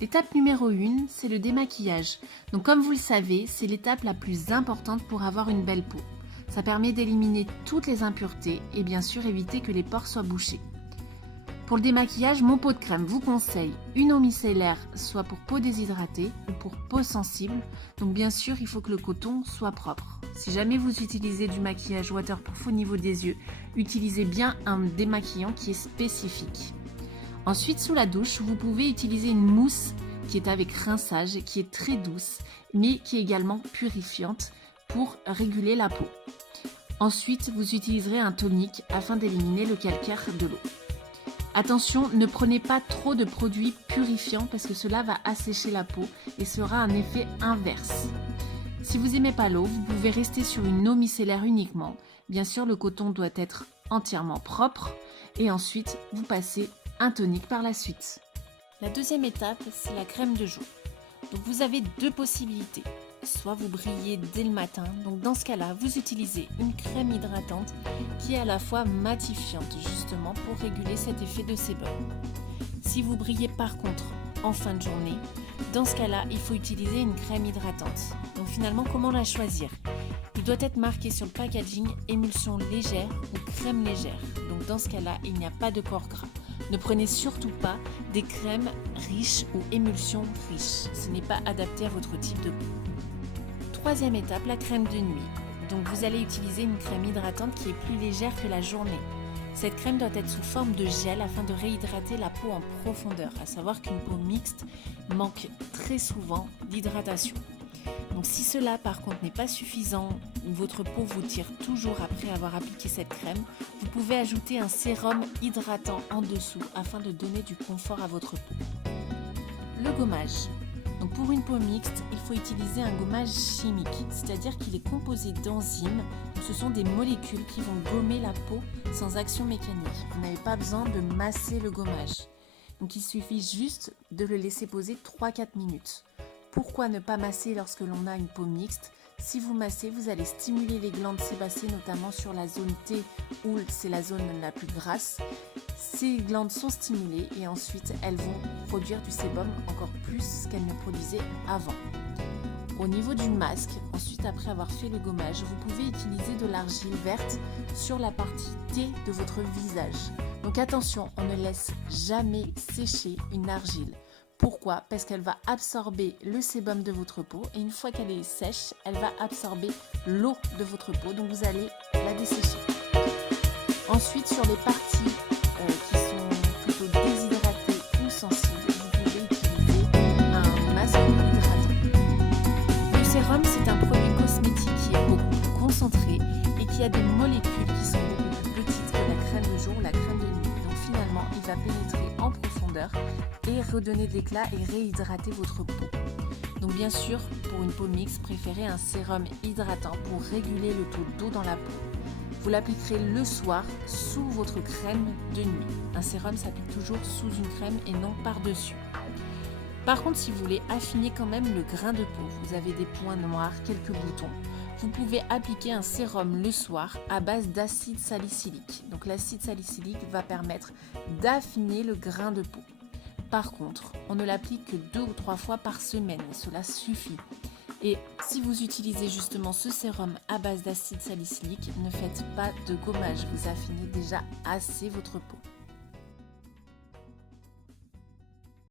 L'étape numéro 1, c'est le démaquillage. Donc comme vous le savez, c'est l'étape la plus importante pour avoir une belle peau. Ça permet d'éliminer toutes les impuretés et bien sûr éviter que les pores soient bouchés. Pour le démaquillage, mon pot de crème vous conseille une eau micellaire, soit pour peau déshydratée ou pour peau sensible. Donc bien sûr, il faut que le coton soit propre. Si jamais vous utilisez du maquillage waterproof au niveau des yeux, utilisez bien un démaquillant qui est spécifique. Ensuite, sous la douche, vous pouvez utiliser une mousse qui est avec rinçage, qui est très douce, mais qui est également purifiante pour réguler la peau. Ensuite, vous utiliserez un tonique afin d'éliminer le calcaire de l'eau. Attention, ne prenez pas trop de produits purifiants parce que cela va assécher la peau et sera un effet inverse. Si vous n'aimez pas l'eau, vous pouvez rester sur une eau micellaire uniquement. Bien sûr, le coton doit être entièrement propre et ensuite vous passez un tonique par la suite. La deuxième étape, c'est la crème de jour. Donc vous avez deux possibilités. Soit vous brillez dès le matin, donc dans ce cas-là, vous utilisez une crème hydratante qui est à la fois matifiante justement pour réguler cet effet de sébum. Si vous brillez par contre en fin de journée, dans ce cas-là, il faut utiliser une crème hydratante. Donc finalement, comment la choisir ? Il doit être marqué sur le packaging émulsion légère ou crème légère. Donc dans ce cas-là, il n'y a pas de corps gras. Ne prenez surtout pas des crèmes riches ou émulsions riches. Ce n'est pas adapté à votre type de peau. Troisième étape, la crème de nuit. Donc vous allez utiliser une crème hydratante qui est plus légère que la journée. Cette crème doit être sous forme de gel afin de réhydrater la peau en profondeur. À savoir qu'une peau mixte manque très souvent d'hydratation. Donc si cela par contre n'est pas suffisant, votre peau vous tire toujours après avoir appliqué cette crème, vous pouvez ajouter un sérum hydratant en dessous afin de donner du confort à votre peau. Le gommage. Donc pour une peau mixte, il faut utiliser un gommage chimique, c'est-à-dire qu'il est composé d'enzymes. Ce sont des molécules qui vont gommer la peau sans action mécanique. Vous n'avez pas besoin de masser le gommage. Donc il suffit juste de le laisser poser 3-4 minutes. Pourquoi ne pas masser lorsque l'on a une peau mixte ? Si vous massez, vous allez stimuler les glandes sébacées, notamment sur la zone T où c'est la zone la plus grasse. Ces glandes sont stimulées et ensuite elles vont produire du sébum encore plus qu'elles ne produisaient avant. Au niveau du masque, ensuite après avoir fait le gommage, vous pouvez utiliser de l'argile verte sur la partie T de votre visage. Donc attention, on ne laisse jamais sécher une argile. Pourquoi ? Parce qu'elle va absorber le sébum de votre peau et une fois qu'elle est sèche, elle va absorber l'eau de votre peau, donc vous allez la dessécher. Ensuite, sur les parties qui sont plutôt déshydratées ou sensibles, vous pouvez utiliser un masque hydratant. Le sérum, c'est un produit cosmétique qui est beaucoup plus concentré et qui a des molécules qui sont beaucoup plus petites que la crème de jour ou la crème de nuit. Donc finalement, il va pénétrer en profondeur et redonner de l'éclat et réhydrater votre peau. Donc bien sûr, pour une peau mixte, préférez un sérum hydratant pour réguler le taux d'eau dans la peau. Vous l'appliquerez le soir sous votre crème de nuit. Un sérum s'applique toujours sous une crème et non par-dessus. Par contre, si vous voulez affiner quand même le grain de peau, vous avez des points noirs, quelques boutons, vous pouvez appliquer un sérum le soir à base d'acide salicylique. Donc l'acide salicylique va permettre d'affiner le grain de peau. Par contre, on ne l'applique que 2 ou 3 fois par semaine et cela suffit. Et si vous utilisez justement ce sérum à base d'acide salicylique, ne faites pas de gommage, vous affinez déjà assez votre peau.